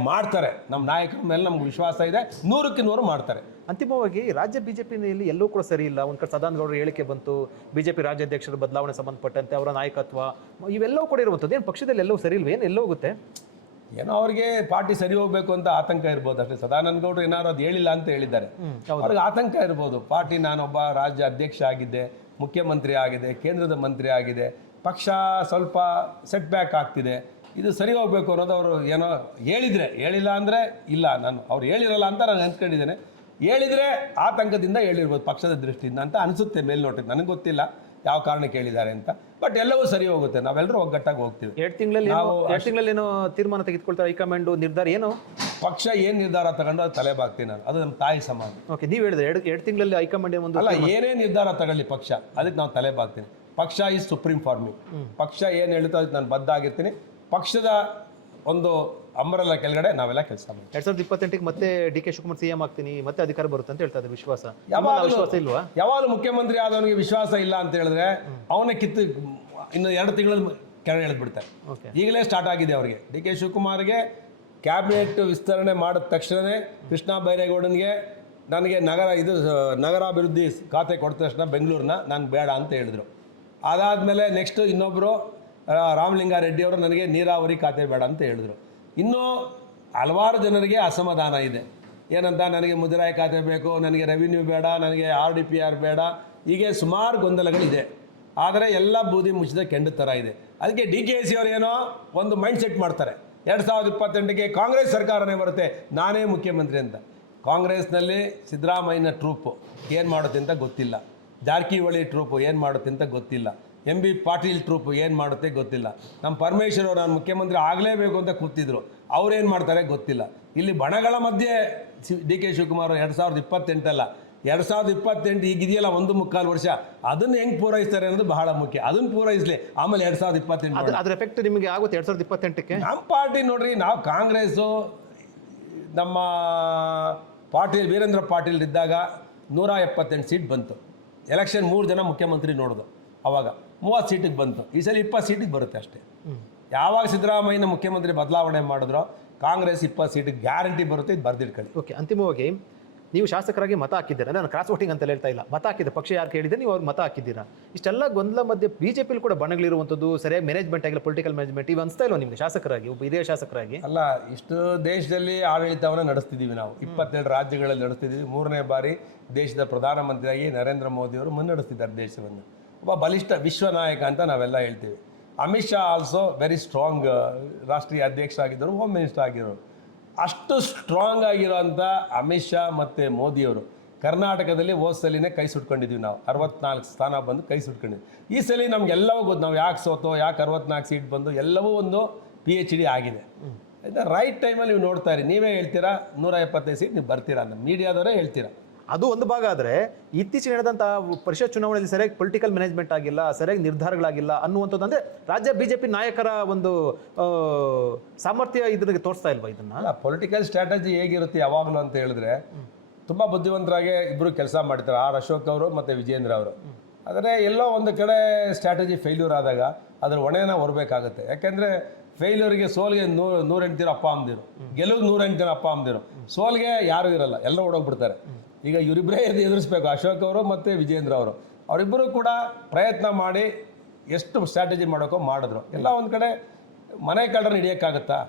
ಮಾಡ್ತಾರೆ. ನಮ್ಮ ನಾಯಕರ ಮೇಲೆ ನಮ್ಗೆ ವಿಶ್ವಾಸ ಇದೆ, 100ಕ್ಕೆ 100 ಮಾಡ್ತಾರೆ. ಅಂತಿಮವಾಗಿ ರಾಜ್ಯ ಬಿಜೆಪಿನಲ್ಲಿ ಎಲ್ಲೂ ಕೂಡ ಸರಿ ಇಲ್ಲ. ಒಂದು ಕಡೆ ಸದಾನಂದ ಗೌಡರ ಹೇಳಿಕೆ ಬಂತು, ಬಿಜೆಪಿ ರಾಜ್ಯಾಧ್ಯಕ್ಷರ ಬದಲಾವಣೆ ಸಂಬಂಧಪಟ್ಟಂತೆ ಅವರ ನಾಯಕತ್ವ ಇವೆಲ್ಲವೂ ಕೂಡ ಇರುವಂಥದ್ದು. ಏನು ಪಕ್ಷದಲ್ಲಿ ಎಲ್ಲವೂ ಸರಿ ಇಲ್ವ? ಏನು ಎಲ್ಲೋ ಹೋಗುತ್ತೆ? ಏನೋ ಅವ್ರಿಗೆ ಪಾರ್ಟಿ ಸರಿ ಹೋಗ್ಬೇಕು ಅಂತ ಆತಂಕ ಇರ್ಬೋದು ಅಷ್ಟೇ. ಸದಾನಂದ ಗೌಡರು ಏನಾದ್ರು ಅದು ಹೇಳಿಲ್ಲ ಅಂತ ಹೇಳಿದ್ದಾರೆ, ಅವ್ರಿಗೆ ಆತಂಕ ಇರ್ಬೋದು. ಪಾರ್ಟಿ ನಾನೊಬ್ಬ ರಾಜ್ಯ ಅಧ್ಯಕ್ಷ ಆಗಿದ್ದೆ, ಮುಖ್ಯಮಂತ್ರಿ ಆಗಿದೆ, ಕೇಂದ್ರದ ಮಂತ್ರಿ ಆಗಿದೆ, ಪಕ್ಷ ಸ್ವಲ್ಪ ಸೆಟ್ ಬ್ಯಾಕ್ ಆಗ್ತಿದೆ, ಇದು ಸರಿ ಹೋಗ್ಬೇಕು ಅನ್ನೋದು ಅವರು ಏನೋ ಹೇಳಿದ್ರೆ, ಹೇಳಿಲ್ಲ ಅಂದರೆ ಇಲ್ಲ, ನಾನು ಅವ್ರು ಹೇಳಿರಲ್ಲ ಅಂತ ನಾನು ಅಂದ್ಕೊಂಡಿದ್ದೇನೆ. ಹೇಳಿದರೆ ಆತಂಕದಿಂದ ಹೇಳಿರ್ಬೋದು ಪಕ್ಷದ ದೃಷ್ಟಿಯಿಂದ ಅಂತ ಅನಿಸುತ್ತೆ ಮೇಲ್ನೋಟಕ್ಕೆ. ನನಗೆ ಗೊತ್ತಿಲ್ಲ ಯಾವ ಕಾರಣಕ್ಕೆ ಹೇಳಿದ್ದಾರೆ ಅಂತ. ಬಟ್ ಎಲ್ಲವೂ ಸರಿ ಹೋಗುತ್ತೆ, ನಾವೆಲ್ಲರೂ ಒಗ್ಗಟ್ಟಾಗಿ ಹೋಗ್ತೀವಿ. 2 ತಿಂಗಳಲ್ಲಿ ಏನೋ ತೀರ್ಮಾನ ತೆಗೆದುಕೊಳ್ತಾರೆ ಹೈಕಮಾಂಡ್, ನಿರ್ಧಾರ ಏನು? ಪಕ್ಷ ಏನು ನಿರ್ಧಾರ ತಗೊಂಡು ಅದು ತಲೆ ಬಾಗ್ತೀನಿ ನಾನು, ಅದು ನಮ್ಮ ತಾಯಿ ಸಮಾನ. ಓಕೆ, ನೀವು ಹೇಳಿದ್ರೆ 2 ತಿಂಗಳಲ್ಲಿ ಹೈಕಮಾಂಡ್ ಒಂದು ಅಲ್ಲ, ಏನೇ ನಿರ್ಧಾರ ತಗೊಳ್ಳಿ ಪಕ್ಷ, ಅದಕ್ಕೆ ನಾವು ತಲೆ ಬಾಗ್ತೀನಿ. ಪಕ್ಷ ಈಸ್ ಸುಪ್ರೀಂ ಫಾರ್ ಮೀ. ಪಕ್ಷ ಏನು ಹೇಳುತ್ತೋ ಅದಕ್ಕೆ ನಾನು ಬದ್ಧ ಆಗಿರ್ತೀನಿ. ಪಕ್ಷದ ಒಂದು ಅಂಬರೆಲ್ಲ ಕೆಳಗಡೆ ನಾವೆಲ್ಲ ಕೆಲಸ ಮಾಡ್ತೀವಿ. 2028ಕ್ಕೆ ಮತ್ತೆ ಡಿ ಕೆ ಶಿವಕುಮಾರ್ ಸಿಎಂ ಆಗ್ತೀನಿ, ಮತ್ತೆ ಅಧಿಕಾರ ಬರುತ್ತೆ ಅಂತ ಹೇಳ್ತಾ ಇದ್ದಾರೆ. ವಿಶ್ವಾಸ ಇಲ್ವಾ? ಯಾವಾಗ ಮುಖ್ಯಮಂತ್ರಿ ಆದವನಿಗೆ ವಿಶ್ವಾಸ ಇಲ್ಲ ಅಂತ ಹೇಳಿದ್ರೆ ಅವನೇ ಕಿತ್ತು ಇನ್ನು 2 ತಿಂಗಳಲ್ಲಿ ಕೆಳಗೆ ಎಳೆದ್ಬಿಡ್ತಾರೆ. ಈಗಲೇ ಸ್ಟಾರ್ಟ್ ಆಗಿದೆ ಅವರಿಗೆ. ಡಿ ಕೆ ಶಿವಕುಮಾರ್ಗೆ ಕ್ಯಾಬಿನೆಟ್ ವಿಸ್ತರಣೆ ಮಾಡಿದ ತಕ್ಷಣವೇ ಕೃಷ್ಣ ಬೈರೇಗೌಡನಿಗೆ ನನಗೆ ನಗರಾಭಿವೃದ್ಧಿ ಖಾತೆ ಕೊಟ್ಟ ತಕ್ಷಣ ಬೆಂಗಳೂರನ್ನ ನಾನು ಬೇಡ ಅಂತ ಹೇಳಿದ್ರು. ಅದಾದಮೇಲೆ ನೆಕ್ಸ್ಟ್ ಇನ್ನೊಬ್ಬರು ರಾಮಲಿಂಗಾರೆಡ್ಡಿ ಅವರು ನನಗೆ ನೀರಾವರಿ ಖಾತೆ ಬೇಡ ಅಂತ ಹೇಳಿದ್ರು. ಇನ್ನೂ ಹಲವಾರು ಜನರಿಗೆ ಅಸಮಾಧಾನ ಇದೆ. ಏನಂತ, ನನಗೆ ಮುಜರಾಯಿ ಖಾತೆ ಬೇಕು, ನನಗೆ ರೆವಿನ್ಯೂ ಬೇಡ, ನನಗೆ RDPR ಬೇಡ, ಹೀಗೆ ಸುಮಾರು ಗೊಂದಲಗಳಿದೆ. ಆದರೆ ಎಲ್ಲ ಬೂದಿ ಮುಚ್ಚಿದ ಕೆಂಡ ಥರ ಇದೆ. ಅದಕ್ಕೆ DKC ಅವರು ಏನೋ ಒಂದು ಮೈಂಡ್ ಸೆಟ್ ಮಾಡ್ತಾರೆ, 2028ಕ್ಕೆ ಕಾಂಗ್ರೆಸ್ ಸರ್ಕಾರನೇ ಬರುತ್ತೆ, ನಾನೇ ಮುಖ್ಯಮಂತ್ರಿ ಅಂತ. ಕಾಂಗ್ರೆಸ್ನಲ್ಲಿ ಸಿದ್ದರಾಮಯ್ಯನ ಟ್ರೂಪು ಏನು ಮಾಡುತ್ತೆ ಅಂತ ಗೊತ್ತಿಲ್ಲ, ಜಾರಕಿಹೊಳಿ ಟ್ರೂಪು ಏನು ಮಾಡುತ್ತೆ ಅಂತ ಗೊತ್ತಿಲ್ಲ, MB ಪಾಟೀಲ್ ಟ್ರೂಪು ಏನು ಮಾಡುತ್ತೆ ಗೊತ್ತಿಲ್ಲ, ನಮ್ಮ ಪರಮೇಶ್ವರ್ ಅವರು ನಾನು ಮುಖ್ಯಮಂತ್ರಿ ಆಗಲೇಬೇಕು ಅಂತ ಕೂತಿದ್ರು, ಅವ್ರೇನು ಮಾಡ್ತಾರೆ ಗೊತ್ತಿಲ್ಲ. ಇಲ್ಲಿ ಬಣಗಳ ಮಧ್ಯೆ DK ಶಿವಕುಮಾರ್ 2028 ಅಲ್ಲ, 2028 ಈಗಿದೆಯಲ್ಲ 1.25 ವರ್ಷ, ಅದನ್ನು ಹೆಂಗೆ ಪೂರೈಸ್ತಾರೆ ಅನ್ನೋದು ಬಹಳ ಮುಖ್ಯ. ಅದನ್ನು ಪೂರೈಸಲಿ, ಆಮೇಲೆ 2028 ಅದ್ರ ಎಫೆಕ್ಟ್ ನಿಮಗೆ ಆಗುತ್ತೆ 2028ಕ್ಕೆ. ನಮ್ಮ ಪಾರ್ಟಿ ನೋಡ್ರಿ, ನಾವು ಕಾಂಗ್ರೆಸ್ಸು ನಮ್ಮ ವೀರೇಂದ್ರ ಪಾಟೀಲ್ ಇದ್ದಾಗ 178 ಸೀಟ್ ಬಂತು. ಎಲೆಕ್ಷನ್ 3 ಜನ ಮುಖ್ಯಮಂತ್ರಿ ನೋಡಿದ್ರು, ಅವಾಗ 30 ಸೀಟಿಗೆ ಬಂತು. ಈ ಸಲ 20 ಸೀಟಿಗೆ ಬರುತ್ತೆ ಅಷ್ಟೇ. ಯಾವಾಗ ಸಿದ್ದರಾಮಯ್ಯನ ಮುಖ್ಯಮಂತ್ರಿ ಬದಲಾವಣೆ ಮಾಡಿದ್ರೋ ಕಾಂಗ್ರೆಸ್ 20 ಸೀಟಿಗೆ ಗ್ಯಾರಂಟಿ ಬರುತ್ತೆ, ಇದು ಬರ್ದಿಟ್ಕೊಳ್ಳಿ. ಓಕೆ, ಅಂತಿಮವಾಗಿ ನೀವು ಶಾಸಕರಾಗಿ ಮತ ಹಾಕಿದ್ದೀರಾ, ನಾನು ಕ್ರಾಸ್ ವೋಟಿಂಗ್ ಅಂತ ಹೇಳ್ತಾ ಇಲ್ಲ, ಮತ ಹಾಕಿದ್ದೆ, ಪಕ್ಷ ಯಾರು ಕೇಳಿದ್ರೆ ನೀವು ಅವ್ರು ಮತ ಹಾಕಿದ್ದೀರಾ. ಇಷ್ಟೆಲ್ಲ ಗೊಂದಲ ಮಧ್ಯೆ ಬಿಜೆಪಿಲಿ ಕೂಡ ಬಣಗಳಿರುವಂಥದ್ದು, ಸರಿಯಾಗಿ ಮ್ಯಾನೇಜ್ಮೆಂಟ್ ಆಗಿಲ್ಲ, ಪೊಲಿಟಿಕಲ್ ಮ್ಯಾನೇಜ್ಮೆಂಟ್, ಇವು ಅನಿಸ್ತಾ ಇಲ್ವಾ ನಿಮಗೆ ಶಾಸಕರಾಗಿ, ಒಬ್ಬ ಹಿರಿಯ ಶಾಸಕರಾಗಿ? ಅಲ್ಲ, ಇಷ್ಟು ದೇಶದಲ್ಲಿ ಆಡಳಿತವನ್ನು ನಡೆಸ್ತಿದ್ದೀವಿ ನಾವು, 22 ರಾಜ್ಯಗಳಲ್ಲಿ ನಡೆಸ್ತಿದ್ದೀವಿ. 3ನೇ ಬಾರಿ ದೇಶದ ಪ್ರಧಾನಮಂತ್ರಿಯಾಗಿ ನರೇಂದ್ರ ಮೋದಿಯವರು ಮುನ್ನಡೆಸ್ತಿದ್ದಾರೆ ದೇಶವನ್ನು. ಒಬ್ಬ ಬಲಿಷ್ಠ ವಿಶ್ವ ನಾಯಕ ಅಂತ ನಾವೆಲ್ಲ ಹೇಳ್ತೀವಿ. Amit Shah also very strong ರಾಷ್ಟ್ರೀಯ ಅಧ್ಯಕ್ಷ ಆಗಿದ್ದರು, ಹೋಮ್ ಮಿನಿಸ್ಟರ್ ಆಗಿರೋರು. ಅಷ್ಟು ಸ್ಟ್ರಾಂಗ್ ಆಗಿರೋಂಥ ಅಮಿತ್ ಶಾ ಮತ್ತು ಮೋದಿಯವರು ಕರ್ನಾಟಕದಲ್ಲಿ ಹೋದ ಸಲಿನೇ ಕೈ ಸುಟ್ಕೊಂಡಿದ್ವಿ ನಾವು. 64 ಸ್ಥಾನ ಬಂದು ಕೈ ಸುಟ್ಕೊಂಡಿದ್ವಿ. ಈ ಸಲ ನಮಗೆಲ್ಲವೂ ಗೊತ್ತು, ನಾವು ಯಾಕೆ ಸೋತೋ, ಯಾಕೆ 64 ಸೀಟ್ ಬಂದು, ಎಲ್ಲವೂ ಒಂದು PhD ಆಗಿದೆ. ರೈಟ್ ಟೈಮಲ್ಲಿ ನೀವು ನೋಡ್ತಾ ಇರಿ. ನೀವೇ ಹೇಳ್ತೀರಾ 175 ಸೀಟ್ ನೀವು ಬರ್ತೀರಾ ಅಂತ, ಮೀಡಿಯಾದವರೇ ಹೇಳ್ತೀರಾ. ಅದು ಒಂದು ಭಾಗ. ಆದರೆ ಇತ್ತೀಚೆಗೆ ನಡೆದಂಥ ಪರಿಷತ್ ಚುನಾವಣೆಯಲ್ಲಿ ಸರಿಯಾಗಿ ಪೊಲಿಟಿಕಲ್ ಮ್ಯಾನೇಜ್ಮೆಂಟ್ ಆಗಿಲ್ಲ, ಸರಿಯಾಗಿ ನಿರ್ಧಾರಗಳಾಗಿಲ್ಲ ಅನ್ನುವಂಥದ್ದು, ಅಂದರೆ ರಾಜ್ಯ ಬಿಜೆಪಿ ನಾಯಕರ ಒಂದು ಸಾಮರ್ಥ್ಯ ಇದಕ್ಕೆ ತೋರಿಸ್ತಾ ಇಲ್ವಾ ಇದನ್ನ? ಅಲ್ಲ, ಪೊಲಿಟಿಕಲ್ ಸ್ಟ್ರಾಟಜಿ ಹೇಗಿರುತ್ತೆ ಯಾವಾಗಲೂ ಅಂತ ಹೇಳಿದ್ರೆ, ತುಂಬ ಬುದ್ಧಿವಂತರಾಗಿ ಇಬ್ಬರು ಕೆಲಸ ಮಾಡ್ತಾರೆ, ಅಶೋಕ್ ಅವರು ಮತ್ತು ವಿಜೇಂದ್ರ ಅವರು. ಆದರೆ ಎಲ್ಲೋ ಒಂದು ಕಡೆ ಸ್ಟ್ರಾಟಜಿ ಫೇಲ್ಯೂರ್ ಆದಾಗ ಅದ್ರ ಹೊಣೆನ ಹೊರಬೇಕಾಗುತ್ತೆ. ಯಾಕೆಂದರೆ ಫೇಲ್ಯೂರಿಗೆ, ಸೋಲ್ಗೆ 108 ಜನ ಅಪ್ಪ ಅಮ್ಮದಿರು, ಗೆಲುವು 108 ಜನ ಅಪ್ಪ ಅಮ್ಮದಿರು, ಸೋಲ್ಗೆ ಯಾರೂ ಇರಲ್ಲ, ಎಲ್ಲರೂ ಓಡೋಗ್ಬಿಡ್ತಾರೆ. ಈಗ ಇವರಿಬ್ಬರೇ ಎದುರಿಸ್ಬೇಕು, ಅಶೋಕ್ ಅವರು ಮತ್ತು ವಿಜೇಂದ್ರ ಅವರು. ಅವರಿಬ್ಬರು ಕೂಡ ಪ್ರಯತ್ನ ಮಾಡಿ ಎಷ್ಟು ಸ್ಟ್ರಾಟಜಿ ಮಾಡೋಕ್ಕೋ ಮಾಡಿದ್ರು. ಎಲ್ಲ ಒಂದು ಕಡೆ ಮನೆ ಕಳ್ಳರನ್ನ ಹಿಡಿಯೋಕ್ಕಾಗತ್ತಾ?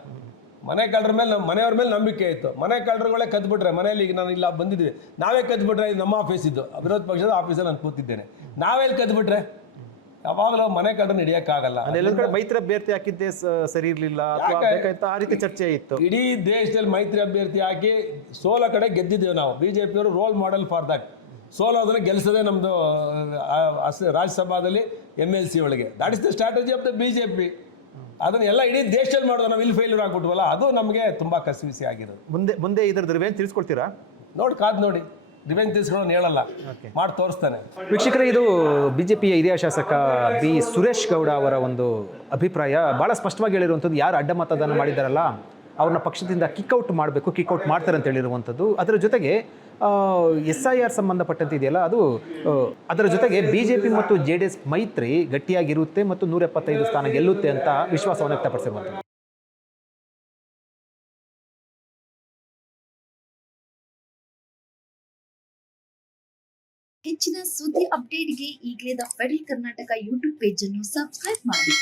ಮನೆ ಕಳ್ಳರ ಮೇಲೆ ಮನೆಯವ್ರ ಮೇಲೆ ನಂಬಿಕೆ ಇತ್ತು. ಮನೆ ಕಳ್ಳರುಗಳೇ ಕದ್ಬಿಟ್ರೆ ಮನೆಯಲ್ಲಿ, ಈಗ ನಾನು ಇಲ್ಲ ಬಂದಿದ್ವಿ, ನಾವೇ ಕದ್ಬಿಟ್ರೆ, ಇದು ನಮ್ಮ ಆಫೀಸ್ ಇದ್ದು, ವಿರೋಧ ಪಕ್ಷದ ಆಫೀಸಲ್ಲಿ ನಾನು ಕೂತಿದ್ದೇನೆ, ನಾವೆಲ್ಲಿ ಕದ್ಬಿಟ್ರೆ? ಯಾವಾಗಲೂ ಮನೆ ಕಳ್ಳರನ್ನ ಹಿಡಿಯೋಕ್ಕಾಗಲ್ಲ. ಅದೆಲ್ಲ ಕಡೆ ಮೈತ್ರಿ ಅಭ್ಯರ್ಥಿ ಹಾಕಿದ್ದೆ ಸರಿ ಇರಲಿಲ್ಲ ಅಥವಾ ಬೇಕಾಯ್ತು, ಆ ರೀತಿ ಚರ್ಚೆ ಇತ್ತು. ಇಡೀ ದೇಶದಲ್ಲಿ ಮೈತ್ರಿ ಅಭ್ಯರ್ಥಿ ಹಾಕಿ ಸೋಲ ಕಡೆ ಗೆದ್ದಿದ್ದೇವೆ ನಾವು. ಬಿಜೆಪಿಯವರು ರೋಲ್ ಮಾಡೆಲ್ ಫಾರ್ ದಟ್. ಸೋಲೋದನ್ನ ಗೆಲ್ಲಿಸೋದೇ ನಮ್ಮದು ರಾಜ್ಯಸಭಾದಲ್ಲಿ MLC ಒಳಗೆ. That is the strategy of the BJP. ಅದನ್ನ ಎಲ್ಲ ಇಡೀ ದೇಶದಲ್ಲಿ ಮಾಡೋದು, ನಾವು ಇಲ್ಲಿ ಫೇಲ್ಯೂರ್ ಆಗ್ಬಿಟ್ವಲ್ಲ, ಅದು ನಮಗೆ ತುಂಬ ಕಸಿವಿಸಿ ಆಗಿರೋದು. ಮುಂದೆ ಇದ್ರದ್ದು ರಿವೆಂಜ್ ತಿಳಿಸ್ಕೊಳ್ತೀರಾ? ಕಾದ್ ನೋಡಿ, ರಿವೆಂಜ್ ತಿಳಿಸ್ಕೊಂಡು ಹೇಳಲ್ಲ, ಮಾಡಿ ತೋರಿಸ್ತಾನೆ. ವೀಕ್ಷಕರೇ, ಇದು ಬಿಜೆಪಿಯ ಹಿರಿಯ ಶಾಸಕ ಬಿ ಸುರೇಶ್ ಗೌಡ ಅವರ ಒಂದು ಅಭಿಪ್ರಾಯ. ಭಾಳ ಸ್ಪಷ್ಟವಾಗಿ ಹೇಳಿರುವಂಥದ್ದು, ಯಾರು ಅಡ್ಡ ಮತದಾನ ಮಾಡಿದಾರಲ್ಲ ಅವ್ರನ್ನ ಪಕ್ಷದಿಂದ ಕಿಕ್ಔಟ್ ಮಾಡಬೇಕು, ಕಿಕ್ಔಟ್ ಮಾಡ್ತಾರೆ ಅಂತ ಹೇಳಿರುವಂಥದ್ದು. ಅದರ ಜೊತೆಗೆ SIR ಸಂಬಂಧಪಟ್ಟಂತೆ ಇದೆಯಲ್ಲ, ಅದು ಅದರ ಜೊತೆಗೆ BJP ಮತ್ತು JDS ಮೈತ್ರಿ ಗಟ್ಟಿಯಾಗಿರುತ್ತೆ ಮತ್ತು 175 ಸ್ಥಾನ ಗೆಲ್ಲುತ್ತೆ ಅಂತ ವಿಶ್ವಾಸವನ್ನು ವ್ಯಕ್ತಪಡಿಸಿರುವಂಥದ್ದು. ಹೆಚ್ಚಿನ ಸುದ್ದಿ ಅಪ್ಡೇಟ್ಗೆ ಈಗಲೇ the federal Karnataka YouTube page ಅನ್ನು ಸಬ್ಸ್ಕ್ರೈಬ್ ಮಾಡಿ.